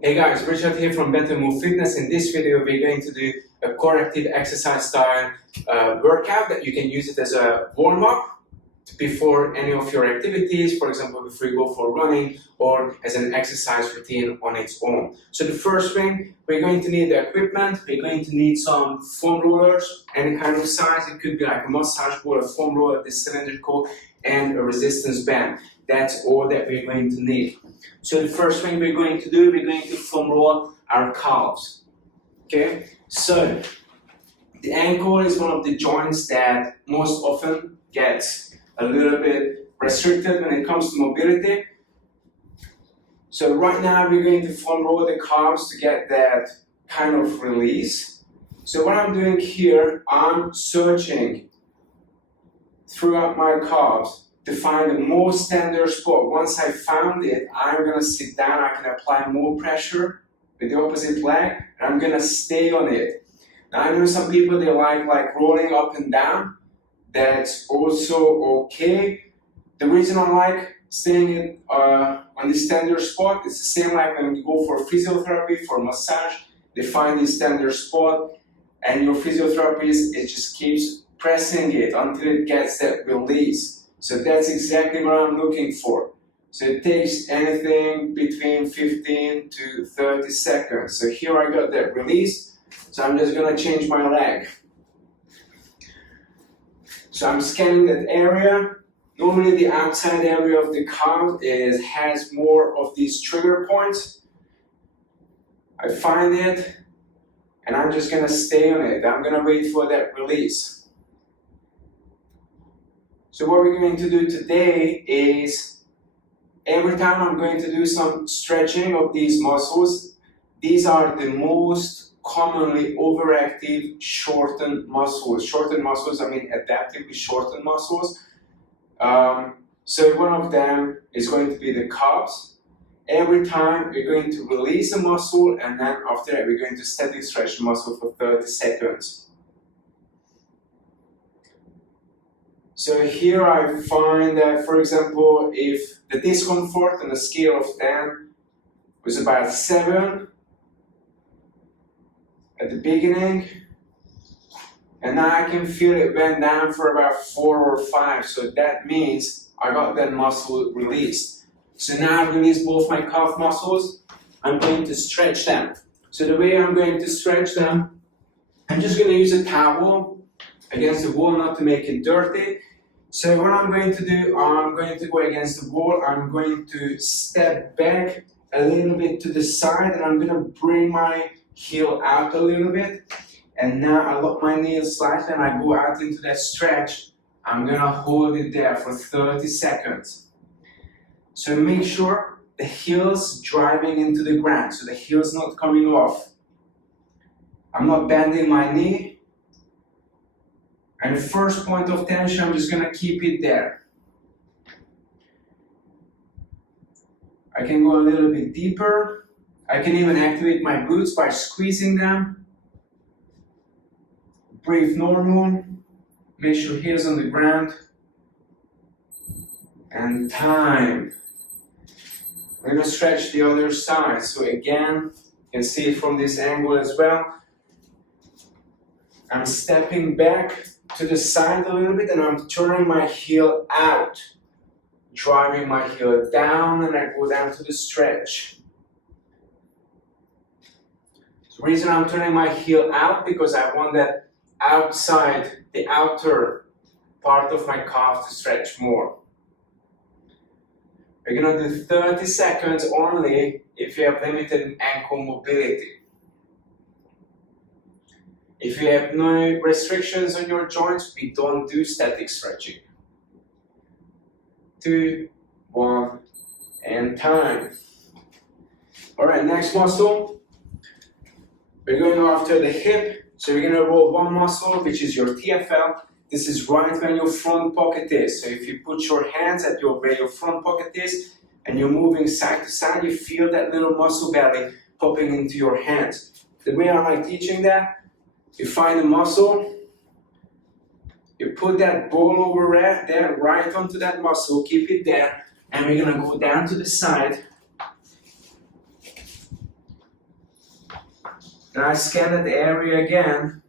Hey guys, Richard here from Better Move Fitness. In this video, we're going to do a corrective exercise style workout that you can use it as a warm-up before any of your activities, for example, before you go for running or as an exercise routine on its own. So the first thing, we're going to need the equipment. We're going to need some foam rollers, any kind of size. It could be like a massage ball, a foam roller, this cylindrical, and a resistance band. That's all that we're going to need. So the first thing we're going to do, we're going to foam roll our calves. Okay? So the ankle is one of the joints that most often gets a little bit restricted when it comes to mobility. So right now we're going to foam roll the calves to get that kind of release. So what I'm doing here, I'm searching throughout my calves to find the most tender spot. Once I found it, I'm gonna sit down, I can apply more pressure with the opposite leg, and I'm gonna stay on it. Now I know some people, they like rolling up and down. That's also okay. The reason I like staying on this tender spot, it's the same like when you go for physiotherapy, for massage, they find this tender spot, and your physiotherapist, it just keeps pressing it until it gets that release. So that's exactly what I'm looking for. So it takes anything between 15 to 30 seconds. So here I got that release. So I'm just gonna change my leg. So I'm scanning that area. Normally the outside area of the calf has more of these trigger points. I find it, and I'm just gonna stay on it. I'm gonna wait for that release. So what we're going to do today is, every time I'm going to do some stretching of these muscles. These are the most commonly overactive shortened muscles. Shortened muscles, I mean adaptively shortened muscles. So one of them is going to be the calves. Every time we're going to release a muscle, and then after that we're going to static stretch the muscle for 30 seconds. So here I find that, for example, if the discomfort on a scale of 10 was about 7 at the beginning, and now I can feel it went down for about 4 or 5, so that means I got that muscle released. So now I release both my calf muscles, I'm going to stretch them. So the way I'm going to stretch them, I'm just going to use a towel against the wall, not to make it dirty. So what I'm going to do, I'm going to go against the wall, I'm going to step back a little bit to the side, and I'm going to bring my heel out a little bit. And now I lock my knee slightly and I go out into that stretch. I'm going to hold it there for 30 seconds. So make sure the heel's driving into the ground, so the heel's not coming off. I'm not bending my knee. And the first point of tension, I'm just going to keep it there. I can go a little bit deeper. I can even activate my glutes by squeezing them. Breathe normal. Make sure heel's on the ground. And time. We're going to stretch the other side. So again, you can see it from this angle as well. I'm stepping back to the side a little bit, and I'm turning my heel out, driving my heel down, and I go down to the stretch. The reason I'm turning my heel out, because I want that outside, the outer part of my calf to stretch more. We're going to do 30 seconds only if you have limited ankle mobility. If you have no restrictions on your joints, we don't do static stretching. 2, 1, and time. Alright, next muscle. We're going after the hip. So we're going to roll one muscle, which is your TFL. This is right where your front pocket is. So if you put your hands at where your front pocket is, and you're moving side to side, you feel that little muscle belly popping into your hands. The way I like teaching that, you find a muscle, you put that ball over there, right onto that muscle, keep it there, and we're gonna go down to the side And I scan that area again.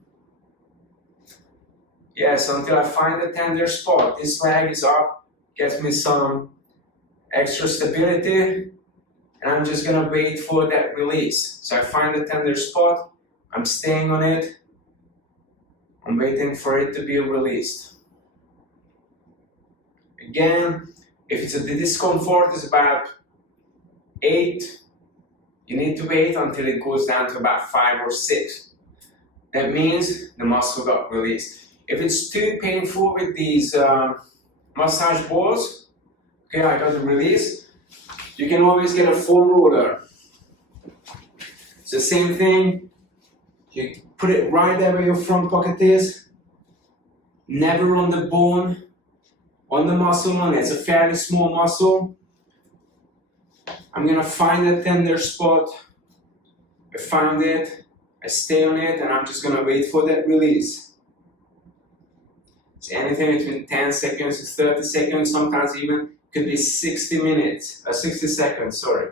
Yes, until I find the tender spot. This leg is up, gets me some extra stability, and I'm just gonna wait for that release. So I find the tender spot, I'm staying on it, I'm waiting for it to be released. Again, if the discomfort is about 8, you need to wait until it goes down to about 5 or 6. That means the muscle got released. If it's too painful with these massage balls, okay, I got the release, you can always get a foam roller. It's the same thing, you put it right there where your front pocket is, never on the bone, on the muscle on it. It's a fairly small muscle. I'm gonna find that tender spot. I found it, I stay on it, and I'm just gonna wait for that release. It's anything between 10 seconds to 30 seconds, sometimes even could be 60 seconds, sorry.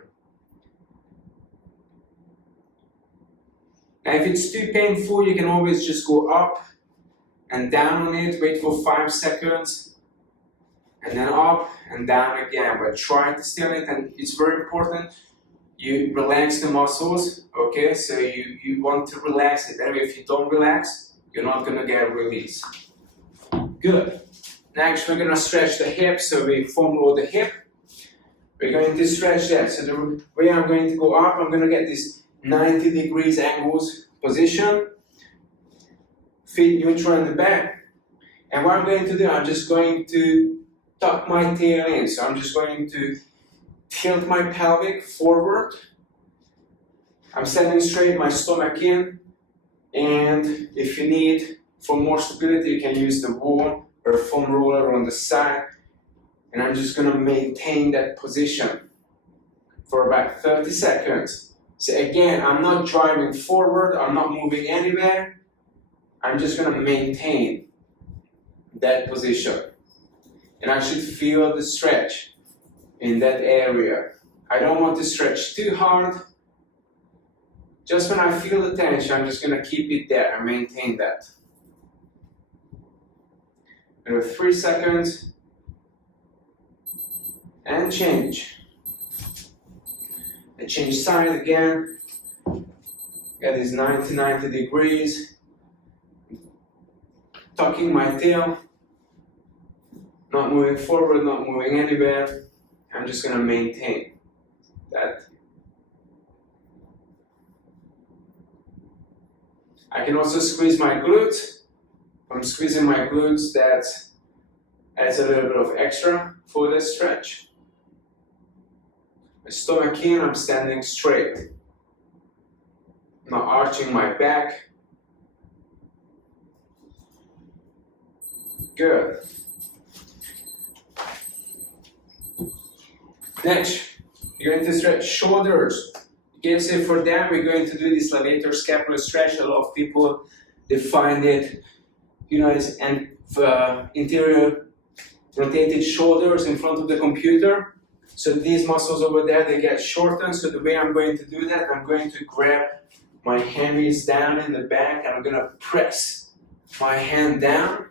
And if it's too painful, you can always just go up and down on it, wait for 5 seconds, and then up and down again. But try to stay on it, and it's very important you relax the muscles, okay? So you want to relax it. Anyway, if you don't relax, you're not gonna get a release. Good. Next, we're gonna stretch the hip. So we foam roll the hip. We're going to stretch that. So the way I'm going to go up, I'm gonna get this 90 degrees angles position. Feet neutral in the back. And what I'm going to do, I'm just going to tuck my tail in. So I'm just going to tilt my pelvic forward. I'm standing straight, my stomach in. And if you need, for more stability, you can use the wall or a foam roller on the side. And I'm just gonna maintain that position for about 30 seconds. So again, I'm not driving forward, I'm not moving anywhere. I'm just gonna maintain that position. And I should feel the stretch in that area. I don't want to stretch too hard. Just when I feel the tension, I'm just gonna keep it there and maintain that. 3 seconds, and change. I change side again, get these 90 degrees, tucking my tail, not moving forward, not moving anywhere. I'm just gonna maintain that. I can also squeeze my glutes. I'm squeezing my glutes, that adds a little bit of extra for the stretch. My stomach in, I'm standing straight. Not arching my back. Good. Next, you're going to stretch shoulders. Okay, so for that, we're going to do this levator scapular stretch. A lot of people, they find it, it's interior rotated shoulders in front of the computer. So these muscles over there, they get shortened. So the way I'm going to do that, I'm going to grab my hammies down in the back, and I'm going to press my hand down.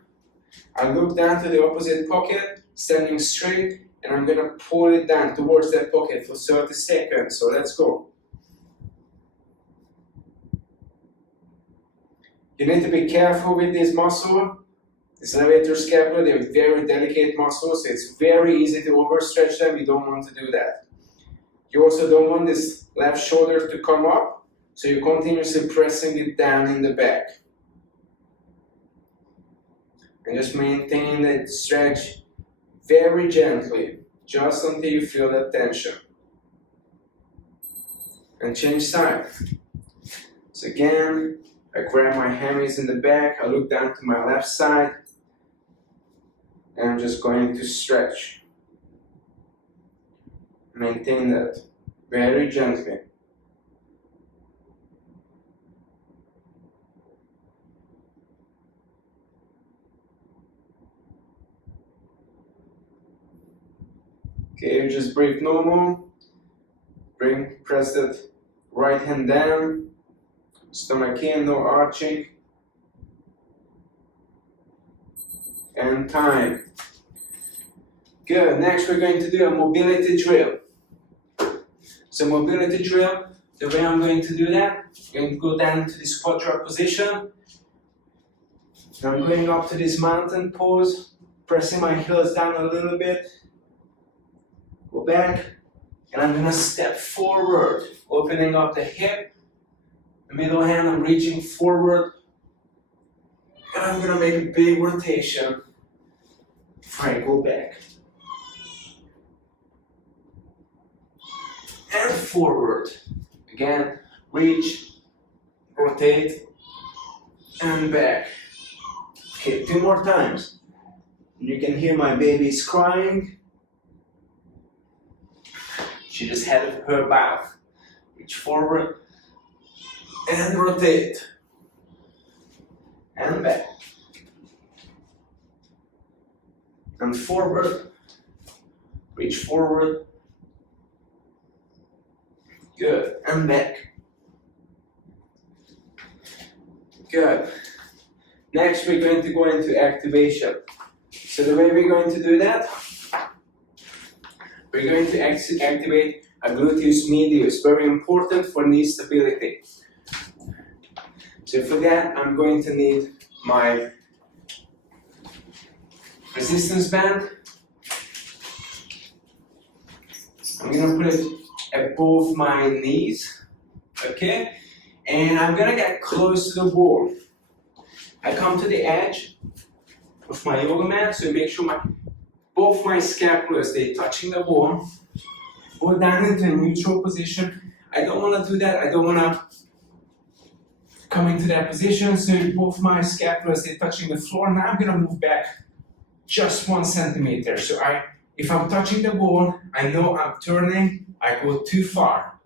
I look down to the opposite pocket, standing straight, and I'm going to pull it down towards that pocket for 30 seconds. So let's go. You need to be careful with this muscle. This levator scapula, they're very delicate muscles, so it's very easy to overstretch them. You don't want to do that. You also don't want this left shoulder to come up, so you're continuously pressing it down in the back. And just maintain that stretch very gently, just until you feel that tension. And change side. So again, I grab my hammies in the back, I look down to my left side, and I'm just going to stretch. Maintain that very gently. Okay, you just breathe normal. Press that right hand down. Stomach in, no arching. And time. Good. Next we're going to do a mobility drill. So mobility drill, the way I'm going to do that, I'm going to go down to this quadruped position. I'm going up to this mountain pose, pressing my heels down a little bit. Go back, and I'm gonna step forward, opening up the hip. The middle hand, I'm reaching forward. And I'm gonna make a big rotation. Right, go back. And forward. Again, reach, rotate, and back. Okay, 2 more times. You can hear my baby's crying. She just had her bath. Reach forward and rotate. And back. And forward. Reach forward. Good. And back. Good. Next, we're going to go into activation. So the way we're going to do that, we're going to activate a gluteus medius, very important for knee stability. So for that, I'm going to need my resistance band. I'm going to put it above my knees, okay? And I'm going to get close to the wall. I come to the edge of my yoga mat, so make sure both my scapulas, they're touching the wall. Go down into a neutral position. I don't want to do that. I don't want to come into that position. So both my scapulas, they're touching the floor. Now I'm going to move back just 1 centimeter. So if I'm touching the wall, I know I'm turning. I go too far.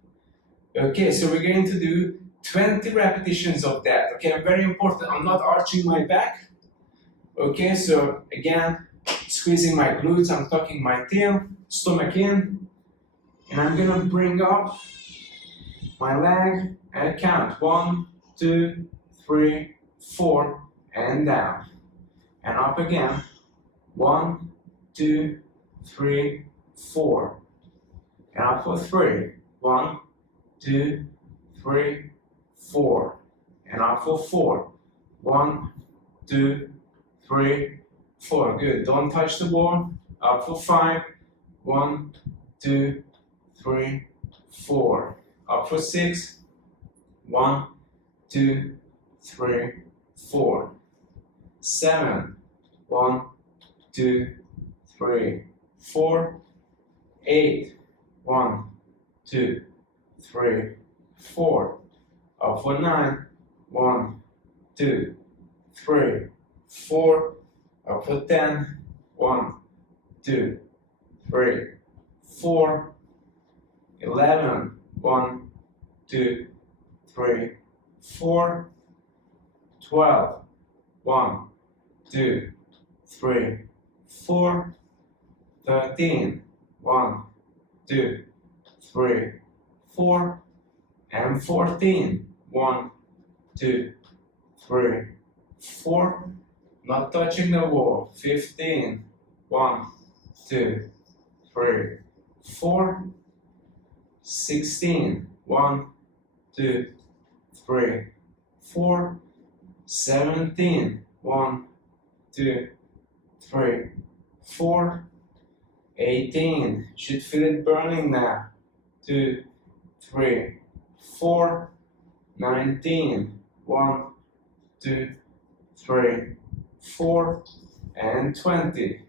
Okay, so we're going to do 20 repetitions of that. Okay, very important. I'm not arching my back. Okay, so again, squeezing my glutes, I'm tucking my tail, stomach in, and I'm gonna bring up my leg and count 1, 2, 3, 4, and down, and up again. 1, 2, 3, 4, and up for 3. 1, 2, 3, 4, and up for 4. 1, 2, 3, 4. Good. Don't touch the wall. Up for 5. 1, 2, 3, 4. Up for 6. 1, 2, 3, 4. 7. 1, 2, 3, 4. 8. 1, 2, 3, 4. Up for 9. 1, 2, 3, 4. Up for 10. 1, 2, 3, 4. 11. 1, 2, 3, 4. 12. 1, 2, 3, 4. 13. 1, 2, 3, 4. And 14. 1, 2, 3, 4. Not touching the wall. 15. 1, 2, 3, 4. 16. 1, 2, 3, 4. 17. 1, 2, 3, 4. 18. Should feel it burning now. 2, 3, 4. 19. 1, 2, 3, 4. And 20.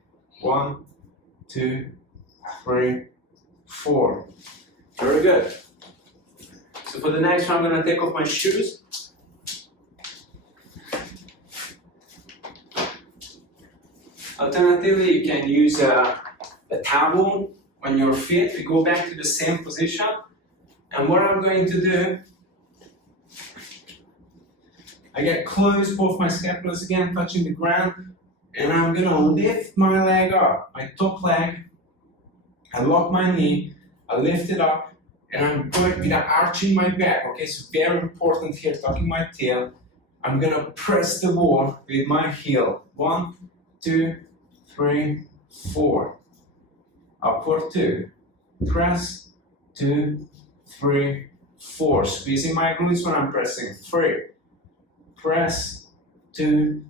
1, 2, 3, 4. Very good. So for the next one, I'm going to take off my shoes. Alternatively, you can use a towel on your feet. We go back to the same position. And what I'm going to do, I get close, both my scapulas again touching the ground, and I'm going to lift my leg up, my top leg. I lock my knee, I lift it up, and I'm going without arching my back, okay? So very important here, tucking my tail. I'm gonna press the wall with my heel. 1, 2, 3, 4. Up for 2. Press, 2, 3, 4. Squeezing my glutes when I'm pressing. 3. Press, 2,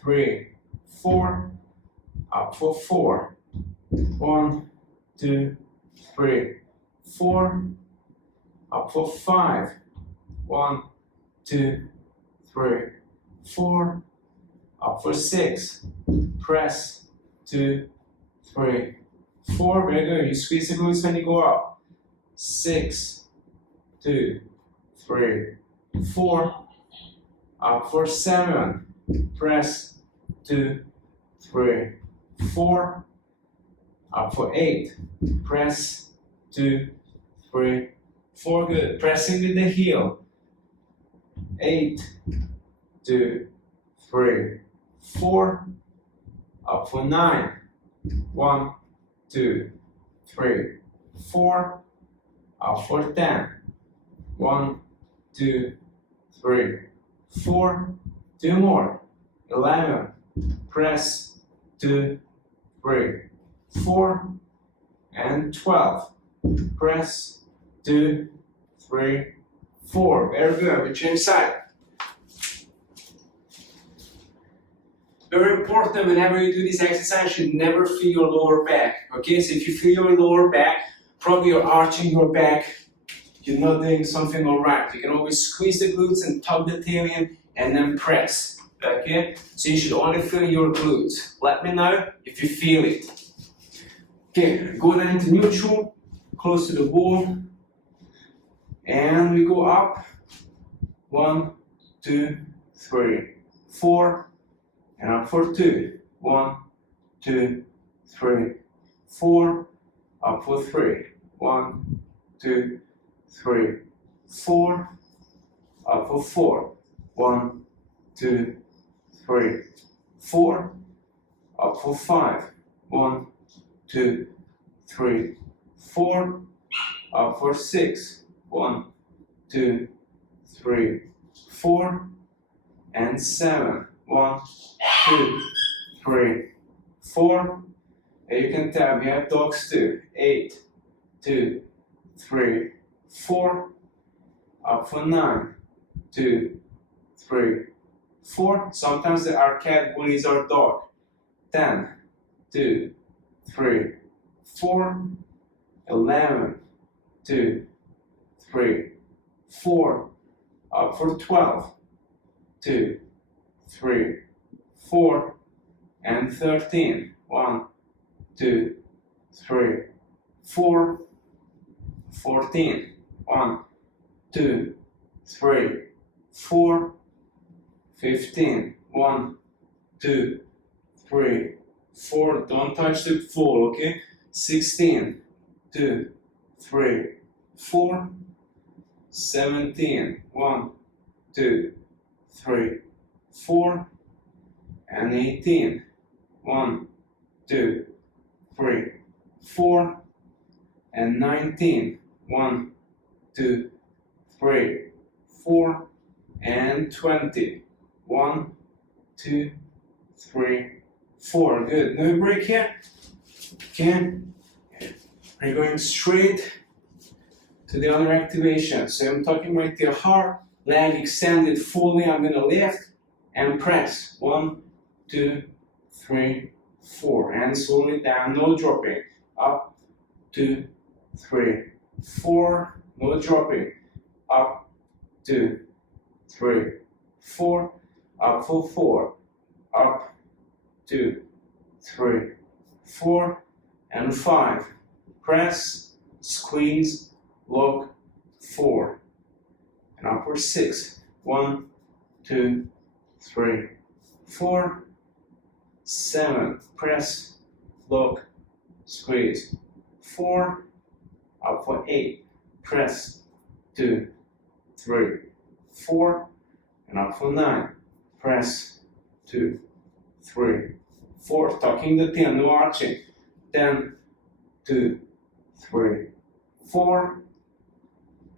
3, 4. Up for 4. 1, 2, 3, 4. Up for 5. 1, 2, 3, 4. Up for 6. Press, 2, 3, 4. Very good. You squeeze the glutes when you go up. 6, 2, 3, 4. Up for 7. Press, 2, 3, 4. Up for 8. Press, 2, 3, 4. Good. Pressing with the heel. 8, 2, 3, 4. Up for 9. 1, 2, 3, 4. Up for 10. 1, 2, 3, 4. 2 more. 11. Press, 2, 3, 4. And 12. Press, 2, 3, 4. Very good. We change side. Very important, whenever you do this exercise, you should never feel your lower back. Okay, so if you feel your lower back, probably you're arching your back, you're not doing something all right. You can always squeeze the glutes and tuck the tail in and then press. Okay, so you should only feel your glutes. Let me know if you feel it. Okay, go down into neutral, close to the wall, and we go up. 1, 2, 3, 4. And up for 2. 1, 2, 3, 4. Up for 3. 1, 2, 3, 4. Up for 4. 1, 2, 3, 4. Up for 5. 1, 2, 3, 4. Up for 6. 1, 2, 3, 4. And 7. 1, 2, 3, 4. And you can tell we have dogs too. 8, 2, 3, 4. Up for 9, 2, 3, 4. Sometimes there are cat bullies or dog. 10, 2, 3, 4. 11, 2, 3, 4. Up for 12, 2, 3, 4, and 13. 1, 2, 3, 4. 14. 1, 2, 3, 4. 15. 1, 2, 3, 4. Don't touch the full, okay? 16. 2, 3, 4. 17. 1, 2, 3, 4. And 18. 1, 2, 3, 4. And 19. 1, 2, 3, 4. And 20. 1, 2, 3, 4. Good. No break here. Okay. We're going straight to the other activation. So I'm tucking my tail hard, leg extended fully. I'm going to lift and press. 1, 2, 3, 4. And slowly down, no dropping. Up, 2, 3, 4. No dropping. Up, 2, 3, 4. Up for 4. Up, 2, 3, 4. And 5. Press, squeeze, lock, 4. And up for 6. 1, 2, 3, 4. 7. Press, lock, squeeze, 4. Up for 8. Press, 2, 3, 4. And up for 9. Press, 2, 3, 4. Tucking the tail, no arching. 10, 2, 3, 4.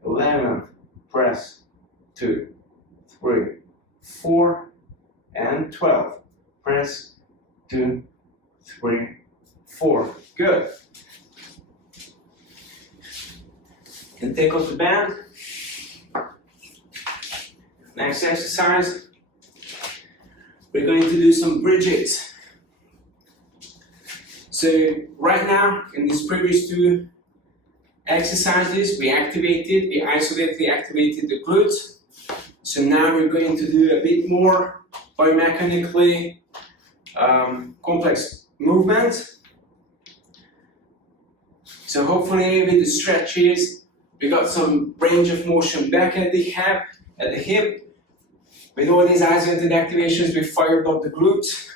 11, press, 2, 3, 4, and 12. Press, 2, 3, 4. Good. And take off the band. Next exercise, we're going to do some bridges. So right now, in these previous two exercises, we isolatedly activated the glutes. So now we're going to do a bit more biomechanically complex movements. So hopefully with the stretches, we got some range of motion back at the hip. With all these isolated activations, we fired up the glutes.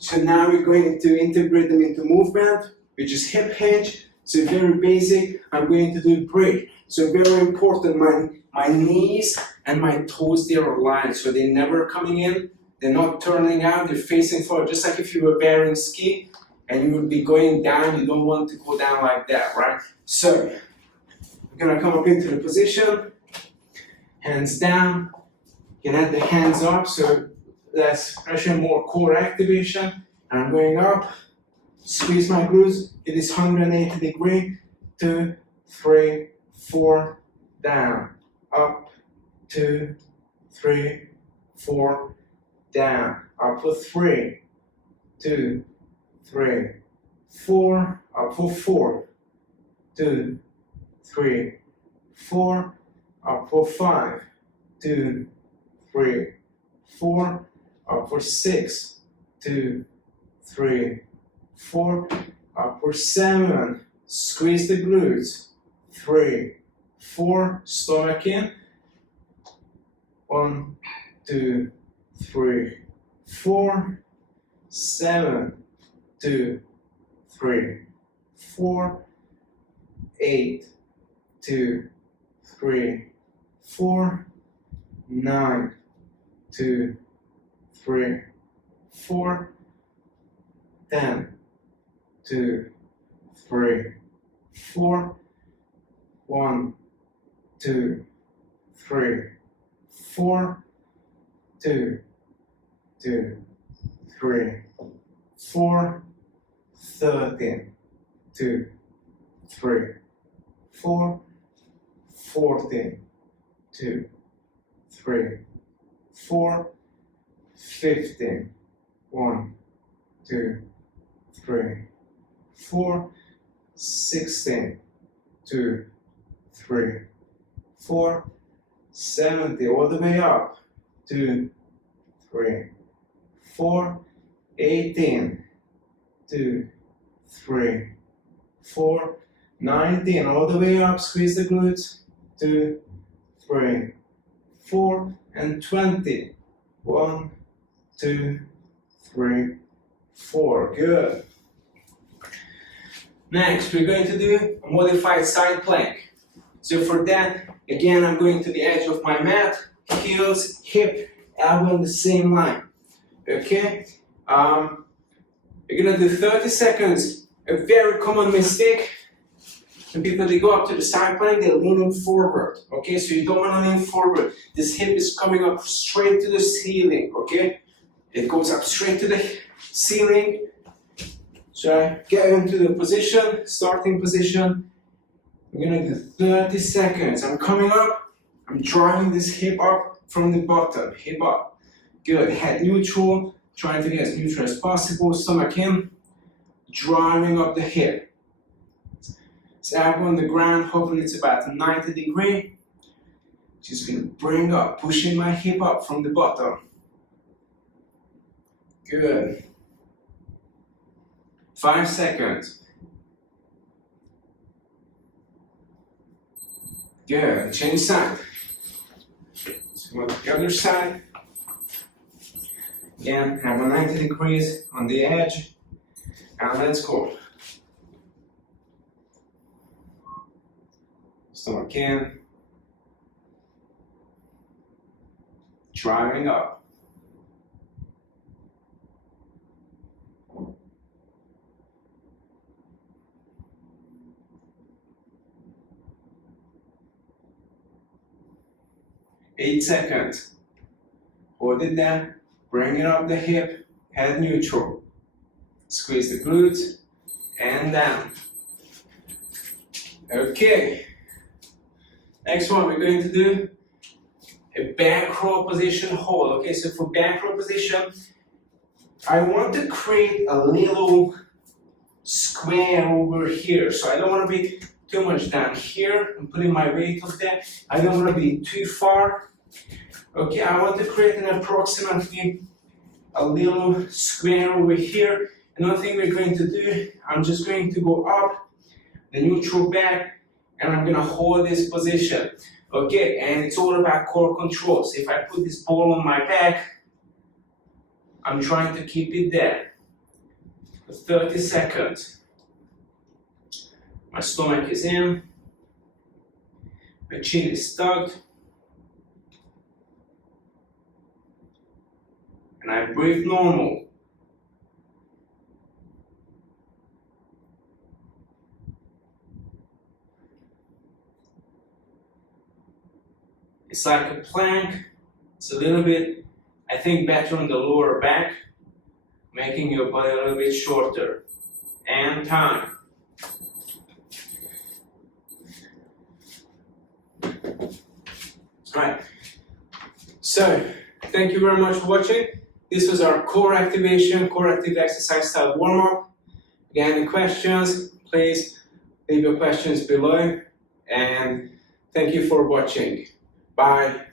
So now we're going to integrate them into movement, which is hip hinge. So very basic, I'm going to do bridge. So very important, my knees and my toes, they are aligned. So they're never coming in, they're not turning out, they're facing forward. Just like if you were wearing ski and you would be going down, you don't want to go down like that, right? So we're gonna come up into the position, hands down. You can have the hands up, so less pressure, more core activation. And I'm going up, squeeze my glutes, it is 180 degree, 2, 3, 4, down, up, 2, 3, 4, down, up for 3, 2, 3, 4, up for 4, 2, 3, 4, up for 5, 2, 3, 4, up for 6, 2, 3, 4, up for 7, squeeze the glutes, 3, 4, stomach in, 1, 2, 3, 4, 7, 2, 3, 4, 8, 2, 3, 4, 9, 2, 3, 4, 10, 2, 3, 4, 1, 2, 3, 4, 2, 2, 3, 4, 13, 2, 3, 4, 14, 2, 3, 4, 15, 1, 2, 3, 4, 16, 2, 3, 4, 70, all the way up, 2, 3, 4, 18, 2, 3, 4, 19, all the way up, squeeze the glutes, 2, 3, 4, and 20, 1, 2, 3, 4, good. Next, we're going to do a modified side plank. So for that, again, I'm going to the edge of my mat, heels, hip, elbow on the same line. Okay? We're gonna do 30 seconds. A very common mistake. When people they go up to the side plank, they're leaning forward. Okay, so you don't want to lean forward. This hip is coming up straight to the ceiling. Okay, it goes up straight to the ceiling. So I get into the position, starting position. We're gonna do 30 seconds. I'm coming up. I'm driving this hip up from the bottom. Hip up. Good. Head neutral. Trying to get as neutral as possible. Stomach in. Driving up the hip. So elbow on the ground, hopefully it's about 90 degrees. Just gonna bring up, pushing my hip up from the bottom. Good. 5 seconds. Good, change side. So go to the other side. Again, have a 90 degrees on the edge. And let's go. Stomach in. Driving up. 8 seconds. Hold it there, bring it up the hip, head neutral. Squeeze the glute, and down. Okay. Next one, we're going to do a back row position hold. Okay, so for back row position, I want to create a little square over here. So I don't want to be too much down here. I'm putting my weight up there. I don't want to be too far. Okay, I want to create an approximately a little square over here. Another thing we're going to do, I'm just going to go up the neutral back, and I'm going to hold this position. Okay, and it's all about core control. So if I put this ball on my back, I'm trying to keep it there for 30 seconds. My stomach is in, my chin is tucked, and I breathe normal. It's like a plank. It's a little bit, I think, better on the lower back, making your body a little bit shorter. And time. Alright, so thank you very much for watching. This was our core activation, corrective exercise style warm-up. If you have any questions, please leave your questions below. And thank you for watching. Bye.